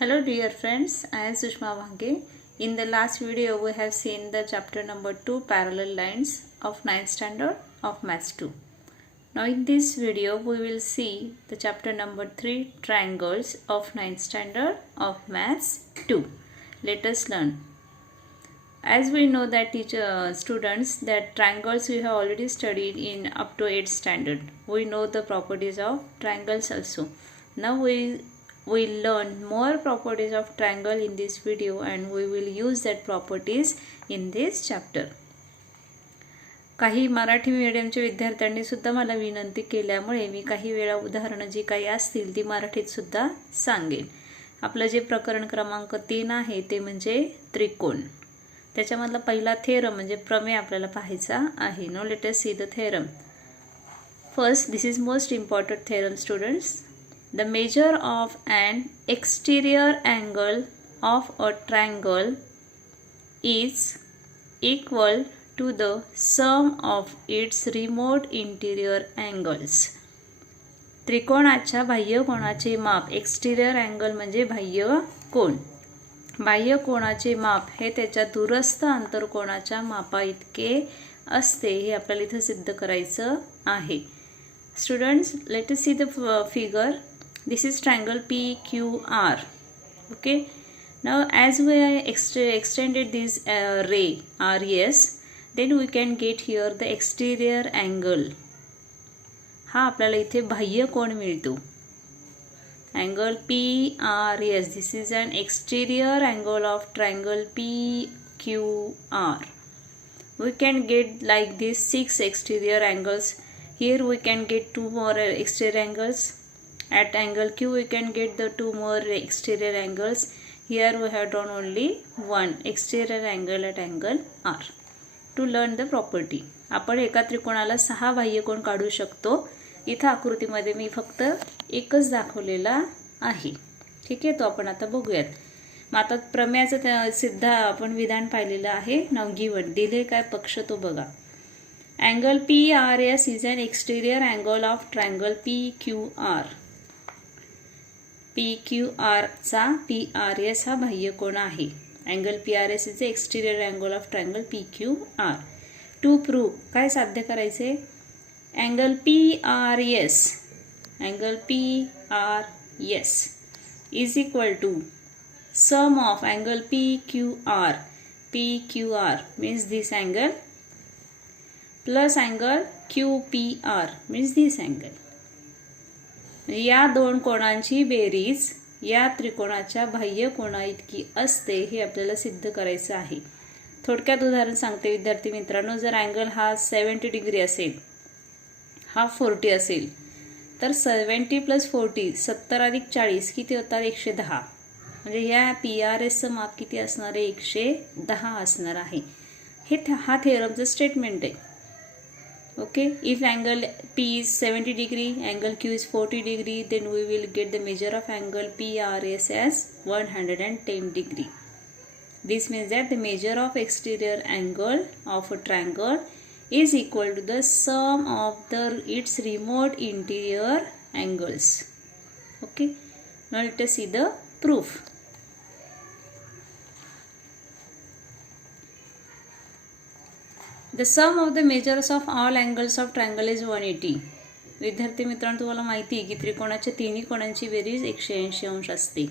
Hello dear friends, I am Sushma Bhange. In the last video we have seen the chapter number 2 parallel lines of 9th standard of Maths 2. Now in this video we will see the chapter number 3 triangles of 9th standard of Maths 2. Let us learn. As we know that students that triangles we have already studied in up to 8th standard. We know the properties of triangles also. Now we will learn more properties of triangle in this video and we will use that properties in this chapter. काही मराठी मीडियमच्या विद्यार्थ्यांनी सुद्धा मला विनंती केल्यामुळे मी काही वेळा उदाहरणं जी काही असतील ती मराठीत सुद्धा सांगेन. आपलं जे प्रकरण क्रमांक 3 आहे ते म्हणजे त्रिकोण. त्याच्यामधला पहिला थेरम म्हणजे प्रमेय आपल्याला पाहायचा आहे. No let us see the theorem. First, this is most important theorem students. The measure of an exterior angle of a triangle is equal to the sum of its remote interior angles. त्रिकोणाच्या बाह्य कोणाचे माप, एक्सटिरियर angle म्हणजे बाह्य कोन. बाह्य कोणाचे माप हे त्याच्या दूरस्थ अंतरकोणाच्या मापा इतके असते हे आपल्याला इथे सिद्ध करायचं आहे. Students, late us see the figure. This is triangle PQR. Okay. Now as we extended this ray RES, then we can get here the exterior angle. हा आपल्याला इथे बाह्य कोन मिळतो. Angle PRS. This is an exterior angle of triangle PQR. We can get like this 6 exterior angles. Here we can get 2 more exterior angles. At angle Q we can get the 2 more exterior angles. Here we have drawn only one exterior angle at angle R. To learn the property, आपण एका त्रिकोणाला 6 बाह्य कोन काढू शकतो. इथं आकृतीमध्ये मी फक्त एकच दाखवलेला आहे. ठीक आहे, तो आपण आता बघूयात. मग आता प्रमेयाचं सिद्ध आपण विधान पाहिलेलं आहे. नाव गिवन दिले काय पक्ष तो बघा. Angle PRS is an exterior angle of triangle PQR. PQR चा PRS हा बाह्य कोन आहे. Angle PRS is the exterior angle of triangle PQR. To prove काय साध्य करायचे. Angle PRS is equal to sum of angle PQR means this angle plus angle QPR means this angle. या दोन कोणांची बेरीज या त्रिकोणाच्या बाह्य कोणा इतकी असते हे आपल्याला सिद्ध करायचं आहे. थोडक्यात उदाहरण सांगते विद्यार्थी मित्रांनो. जर अँगल हा 70 डिग्री असेल, हा 40 असेल, तर 70 + 40 70 + 40 किती होतात 110. म्हणजे या PRSचं माप किती असणार आहे 110 असणार आहे. हा थेरमचं स्टेटमेंट आहे. Okay, if angle P is 70 degree, angle Q is 40 degree, then we will get the measure of angle PRS as 110 degree. This means that the measure of exterior angle of a triangle is equal to the sum of its remote interior angles. Okay, now let us see the proof. The sum of the measures of all angles of triangle is 180. विद्यार्थी मित्रांनो, तुम्हाला माहिती आहे की त्रिकोणाच्या तिन्ही कोणांची बेरीज 180 अंश असते.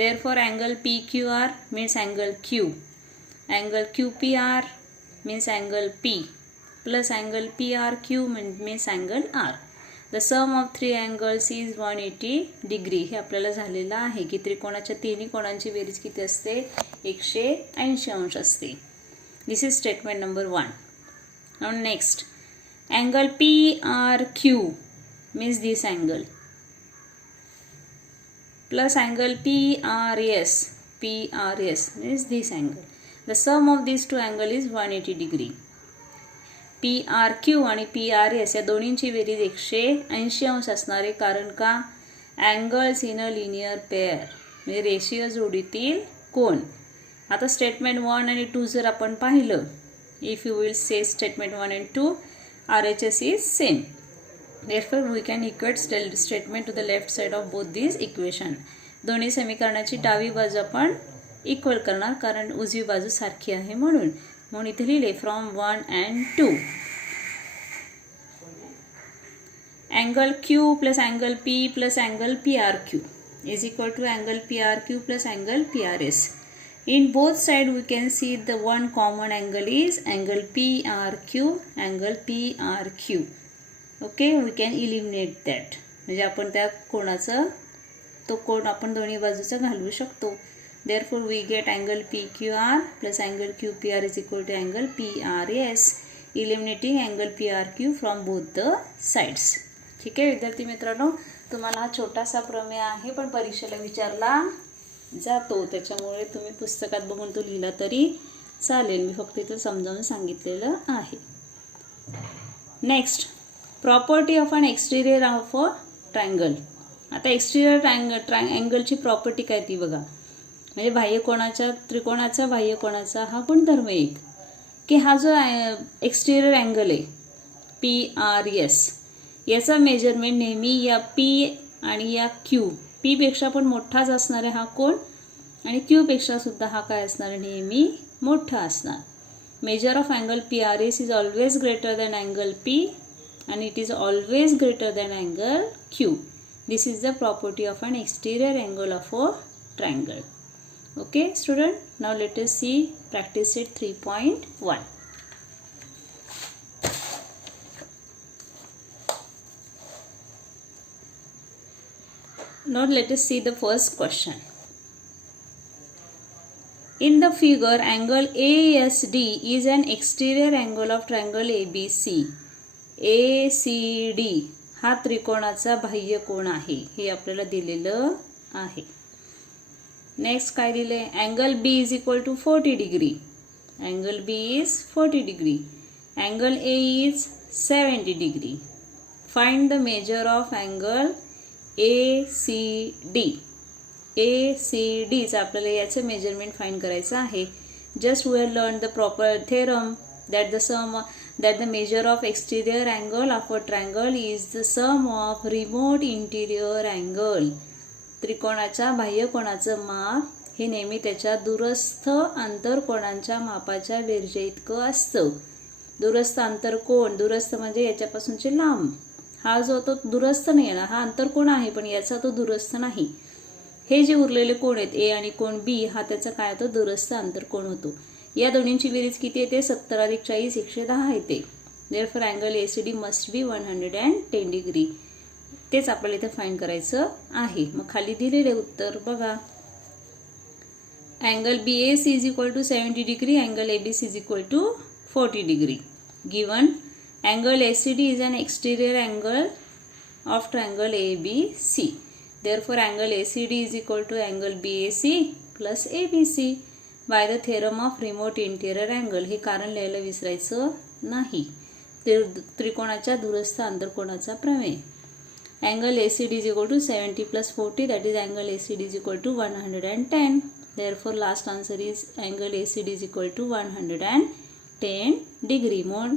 Therefore angle PQR means angle Q, angle QPR means angle P plus angle PRQ means angle R. The sum of 3 angles is 180 degree. हे आपल्याला झालेलं आहे की त्रिकोणाच्या तिन्ही कोणांची बेरीज किती असते 180 अंश असते. This is statement number 1. Now next, angle PRQ means this angle plus angle PRS means this angle. The sum of these two angles is 180 degree. PRQ आणि PRS या दोन्हींची बेरीज 180 अंश असणार आहे. कारण का angles in a linear pair म्हणजे रेषीय जोडीतील कोन. आता स्टेटमेंट 1 आणि 2 जर आपण पाहिलं, if you will say statement 1 and 2, RHS is same. Therefore we can equate statement to the left side of both these equation. दोन्ही समीकरणाची डावी बाजू आपण इक्वल करणार, कारण उजवी बाजू सारखी आहे म्हणून इथे लिहिले from 1 and 2. Angle Q plus angle P plus angle PRQ is equal to angle PRQ plus angle PRS. In both sides we can see the one common angle is angle PRQ, angle PRQ. Okay, we can eliminate that. म्हणजे आपण त्या कोणाचा तो कोण आपण दोन्ही बाजूचा घालवू शकतो. Therefore we get angle PQR plus angle QPR is equal to angle PRS, eliminating angle PRQ from both the sides. ठीक आहे विद्यार्थी मित्रांनो, तुम्हाला हा छोटासा प्रमेय आहे पण परीक्षेला विचारला जातो, त्याच्यामुळे तुम्ही पुस्तकात बघून तो लिहिला तरी चालेल. मी फक्त इथं समजावून सांगितलेलं आहे. Next, property of an exterior of a triangle. आता एक्सटिरियर अँगलची प्रॉपर्टी काय ती बघा. म्हणजे बाह्यकोनाच्या त्रिकोणाचा बाह्यकोनाचा हा गुणधर्म एक की हा जो एक्सटिरियर अँगल आहे PRS, याचा मेजरमेंट नेहमी या P आणि या Q, P पेक्षा पण मोठाच असणार आहे हा कोण आणि Q पेक्षा सुद्धा हा काय असणार आहे नेहमी मोठा असणार. Measure of angle PRS is always greater than angle P and it is always greater than angle Q. This is the property of an exterior angle of a triangle. Okay student, now let us see practice set 3.1. Now let us see the first question. In the figure, angle ASD is an exterior angle of triangle ABC. ACD हा त्रिकोणाचा बाह्य कोन आहे हे आपल्याला दिलेलं आहे. Next काय दिले, angle B is equal to 40 degree. Angle B is 40 degree. Angle A is 70 degree. Find the measure of angle ACD. ACD चा आपल्याला याचं मेजरमेंट फाइंड करायचं आहे. Just we have learn the proper theorem that the measure of exterior angle of a triangle is the sum of remote interior angle. त्रिकोणाच्या बाह्य कोनाचं माप हे नेहमी त्याच्या दूरस्थ आंतरकोनांच्या मापाच्या बेरजे इतकं असतं. दूरस्थ आंतरकोन, दूरस्थ म्हणजे याच्यापासूनचे लांब, हा जो तो दूरस्थ नाही आहे ना, हा आंतरकोन आहे पण याचा तो दूरस्थ नाही. हे जे उरलेले कोण आहेत A आणि कोण B, हा त्याचा काय होतो दूरस्थ आंतरकोन होतो. या दोन्हींची बेरीज किती येते 70 + 40 110 येते. Therefore angle ACD must be 110 degree. तेच आपल्याला इथे फाइंड करायचं आहे. मग खाली दिलेले उत्तर बघा. Angle BAC is equal to 70 degree, angle ABC is equal to 40 degree. Given angle ACD is an exterior angle of triangle ABC. Therefore, angle ACD is equal to angle BAC plus ABC by the theorem of remote interior angle. हे कारण लिहायला विसरायचं नाही. त्रिकोणाच्या दूरस्थ आंतरकोनाचा प्रमेय. Angle ACD is equal to 70 plus 40, that is angle ACD is equal to 110. Therefore, last answer is angle ACD is equal to 110 degree. म्हणून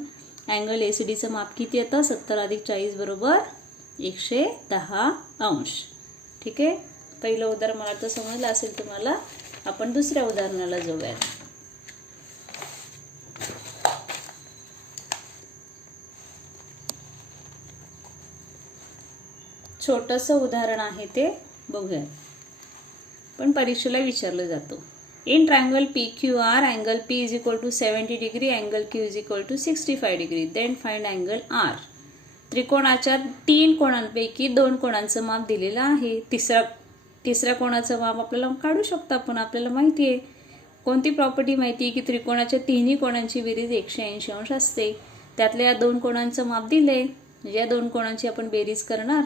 angle ACDचं माप किती येतं 70 + 40 बरोबर 110 अंश. ठीक आहे, पहिलं उदाहरण मला तर समजलं असेल तुम्हाला. आपण दुसऱ्या उदाहरणाला जाऊयात. छोटंसं उदाहरण आहे ते बघूयात, पण परीक्षेला विचारलं जातो. In triangle PQR, angle P is equal to 70 degree, angle Q is equal to 65 degree. Then find angle R. त्रिकोणाच्या 3 कोणांपैकी 2 कोणांचं माप दिलेलं आहे. तिसऱ्या कोणाचं माप आपल्याला काढू शकतो आपण. आपल्याला माहिती आहे कोणती प्रॉपर्टी माहिती आहे की त्रिकोणाच्या तिन्ही कोणांची बेरीज 180 अंश असते. त्यातल्या या 2 कोणांचं माप दिले, म्हणजे या 2 कोणांची आपण बेरीज करणार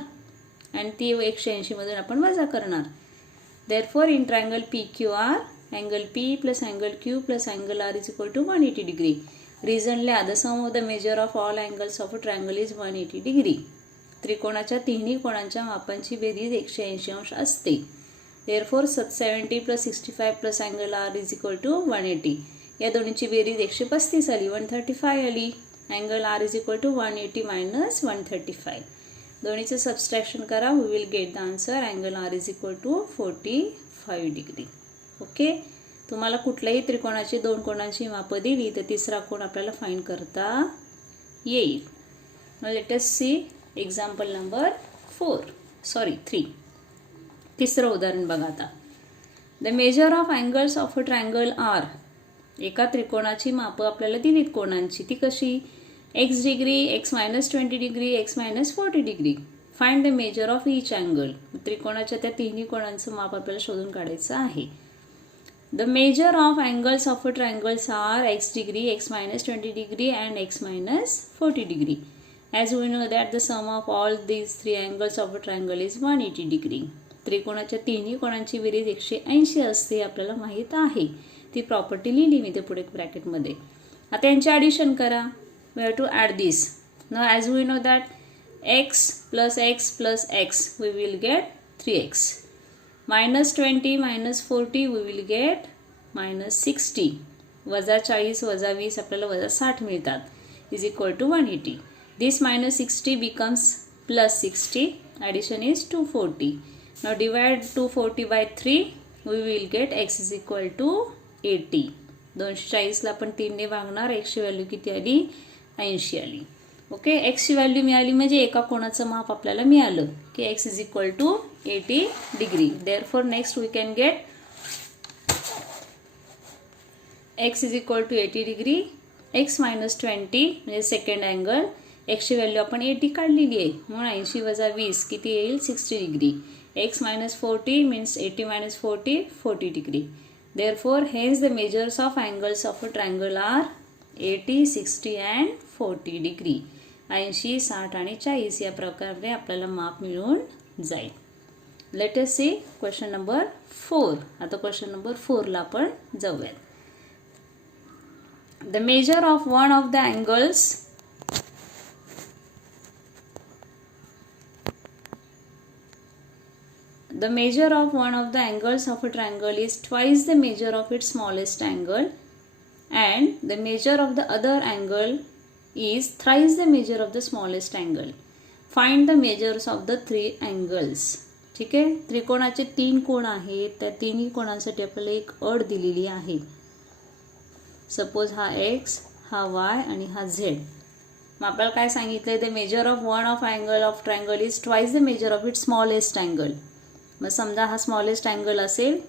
आणि ती 180 मधून आपण वजा करणार. Therefore, in triangle PQR, angle P plus angle Q plus angle R is equal to 180 degree. Reasonly, the sum of the measure of all angles of a triangle is 180 degree. त्रिकोणाच्या तिन्ही कोणांच्या मापांची बेरीज 180 अंश असते. Therefore, 70 plus 65 plus angle R is equal to 180. या दोन्हीची बेरीज 135 आली, 135 आली. Angle R is equal to 180 minus 135. दोन्हीचं सबस्ट्रॅक्शन करा, we will get the answer. Angle R is equal to 45 degree. Okay, तुम्हाला कुठल्याही त्रिकोणाची दोन कोणांची मापं दिली तर तिसरा कोण आपल्याला फाइंड करता येईल. Let us see example number 3. तिसरं उदाहरण बघा आता. The measure of angles of a triangle are. एका त्रिकोणाची मापं आपल्याला दिलीत कोणांची, ती कशी? x degree, x minus 20 degree, x minus 40 degree. Find the measure of each angle. त्रिकोणाच्या त्या तिन्ही कोणांचं माप आपल्याला शोधून काढायचं आहे. The measure of angles of a triangles are x degree, x minus 20 degree and x minus 40 degree. As we know that the sum of all these three angles of a triangle is 180 degree. त्रिकोणाच्या तिन्ही कोणांची बेरीज 180 असते आपल्याला माहित आहे. ती property लिहिली मी ते पुढे ब्रॅकेटमध्ये. आता यांचे ॲडिशन करा. We have to add this. Now as we know that x plus x plus x we will get 3x. Minus 20 minus 40 we will get minus 60. वजा 40 वजा 20 आपल्याला वजा 60 मिळतात is equal to 180. This minus 60 becomes plus 60. Addition is 240. Now divide 240 by 3. We will get x is equal to 80. 240 ला आपण 3 ने भागणार. x ची व्हॅल्यू किती आली? 80 आली. ओके, x ची व्हॅल्यू मिळाली म्हणजे एका कोणाचं माप आपल्याला मिळालं की x is equal to 80 degree. Therefore next we can get x is equal to 80 degree. x minus 20 म्हणजे सेकंड अँगल. x ची व्हॅल्यू आपण 80 काढलेली आहे म्हणून 80 वजा 20 किती येईल? 60 degree. x minus 40 means 80 minus 40 degree. Therefore hence the measures of angles of a triangle are 80, 60 and 40 degree. 80, 60 आणि 40 या प्रकारे आपल्याला माप मिळून जाईल. Let us see question number 4. आता क्वेश्चन नंबर 4 ला आपण जाऊयात. The measure of one of the angles The measure of one of the angles of a triangle is twice the measure of its smallest angle, and the measure of the other angle is thrice the measure of the smallest angle. Find the measures of the three angles. ठीक आहे, त्रिकोणाचे 3 कोण आहेत. त्या तिन्ही कोणांसाठी आपल्याला एक अट दिलेली आहे. सपोज हा x, हा y आणि हा z. मग आपल्याला काय सांगितलंय? The measure of one of angle of triangle is twice the measure of its smallest angle. मग समजा हा स्मॉलेस्ट अँगल असेल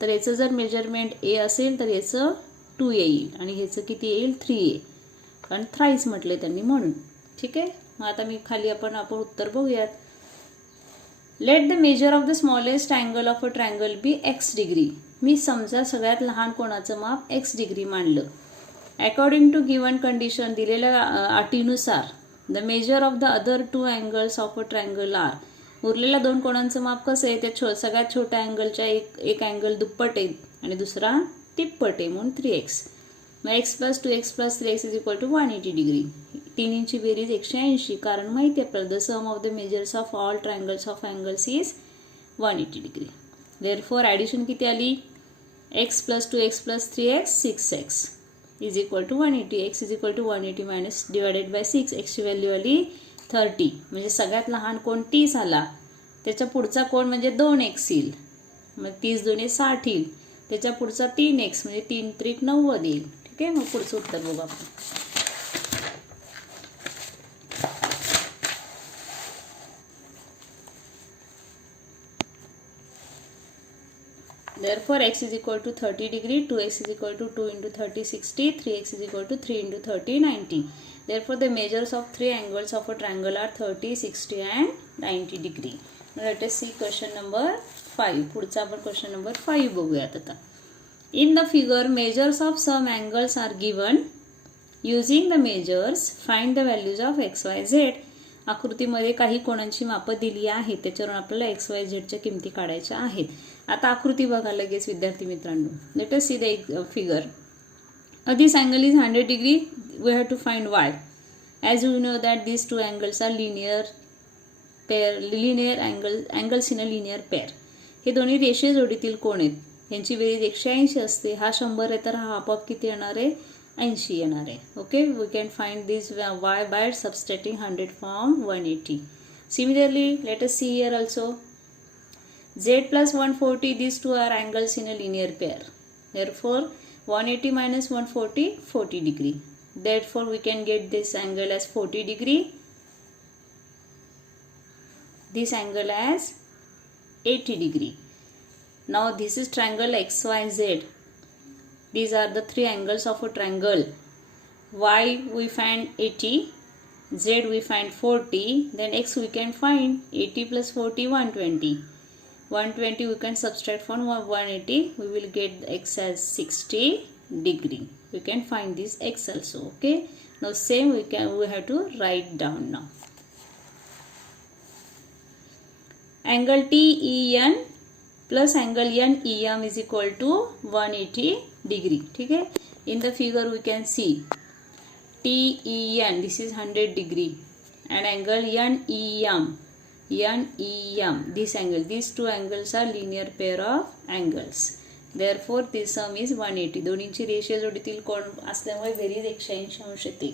तर याचं जर मेजरमेंट a असेल तर याचं 2a येईल आणि ह्याचं किती येईल? 3a. कारण थ्राईस म्हटले त्यांनी म्हणून. ठीक आहे, मग आता मी खाली आपण उत्तर बघूयात. Let the measure of the smallest angle of a triangle be x degree. मी समजा सगळ्यात लहान कोणाचं माप x डिग्री मानलं. अकॉर्डिंग टू गिवन कंडिशन, दिलेल्या अटीनुसार the measure of the other 2 angles of a triangle are. उरलेल्या 2 कोणांचं माप कसं आहे? त्या सगळ्यात छोट्या अँगलच्या एक अँगल दुप्पट आहे आणि दुसरा तिप्पट आहे म्हणून 3x. मग x plus 2x plus 3x is equal to 180 degree. तिन्हींची बेरीज 180. कारण माहिती आहे आपल्याला the sum of the measures of all triangles of angles is 180 degree. Therefore addition किती आली? x plus 2x plus 3x 6x is equal to 180. x is equal to 180 minus divided by 6. एक्सची value आली 30. म्हणजे सगळ्यात लहान कोण 30 आला. त्याच्या पुढचा कोण म्हणजे 2x येईल. मग 30 दुणे 60 येईल. त्याच्या पुढचा 3x म्हणजे 3 त्रिक 90 येईल. ठीक आहे, मग पुढचं उत्तर बघू आपण. Therefore x is equal to 30 degree, 2x is equal to 2 into 30 60, 3x is equal to 3 into 30 90. Therefore the measures of 3 angles of a triangle are 30, 60 and 90 degree. Now let us see question number 5. पुढचा आपण question number 5 बघूयात आता. In the figure measures of some angles are given. Using the measures find the values of x, y, z. आकृतीमध्ये काही कोणांची मापं दिली आहेत, त्याच्यावरून आपल्याला एक्स वाय झेडच्या किमती काढायच्या आहेत. आता आकृती बघा लगेच विद्यार्थी मित्रांनो. Late us see the figure. This angle is 100 degree. We have to find y. As we know that these two angles are linear angles in a linear pair. हे दोन्ही रेषीय जोडीतील कोण आहेत. यांची बेरीज 180 असते. हा 100 आहे तर हा आपोआप किती येणार आहे? 80 येणार आहे. Okay, we can find this y by subtracting 100 from 180. Similarly, let us see here also. Z plus 140, these two are angles in a linear pair. Therefore, 180 minus 140, 40 degree. Therefore, we can get this angle as 40 degree. This angle as 80 degree. Now, this is triangle XYZ. These are the three angles of a triangle. Y we find 80, Z we find 40, then X we can find 80 plus 40, 120. 120 we can subtract from 180, we will get X as 60 degree. We can find this X also. Okay. Now same we have to write down now. Angle TEN plus angle NEM is equal to 180 degree. ठीक है. In the figure we can see TEN, this is 100 degree, and angle NEM, this angle, these two angles are linear pair of angles. Therefore this sum is 180. दोन्हींची रेषीय जोडीतील कोण असल्यामुळे बेरीज 180 अंश येते.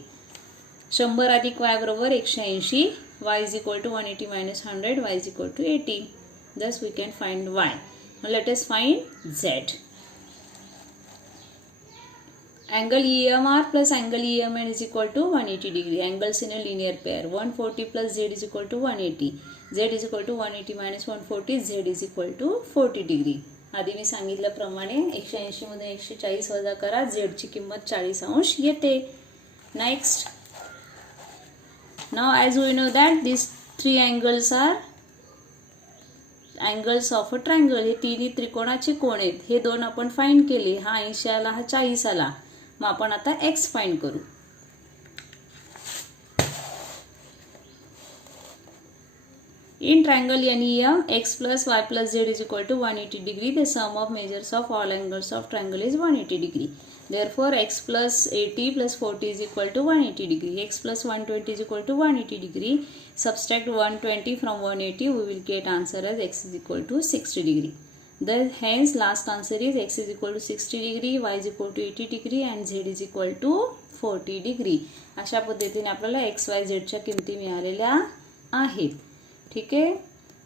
100 अधिक y बरोबर 180. Y is equal to 180 minus 100. Y is equal to 80. Thus we can find y. Now let us find z. Angle EMR plus angle EMN is equal to 180 degree. Angles in a linear pair. 140 plus Z is equal to 180. Z is equal to 180 minus 140. Z is equal to 40 degree. आधी मी सांगितल्याप्रमाणे 180 मध्ये 140 वजा करा. Z ची किंमत 40 अंश येते. Next. Now as we know that these three angles are angles of a triangle. हे तिन्ही त्रिकोणाचे कोण आहेत. हे दोन आपण फाइंड केले. हा 80 आला, हा 40 आला. मग आपण आता x फाइंड करू. In triangle NEM, x plus y plus z is equal to 180 degree. The sum of measures of all angles of triangle is 180 degree. Therefore, x plus 80 plus 40 is equal to 180 degree. X plus 120 is equal to 180 degree. Subtract 120 from 180, we will get answer as x is equal to 60 degree. Hence, last answer is x is equal to 60 degree, y is equal to 80 degree and z is equal to 40 degree. अशा पद्धतीने आपल्याला x, y, z च्या किमती मिळालेल्या आहेत. ठीक आहे.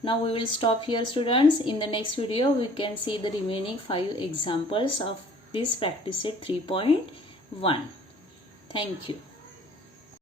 Now we will stop here students. In the next video we can see the remaining 5 examples of this practice set 3.1. Thank you.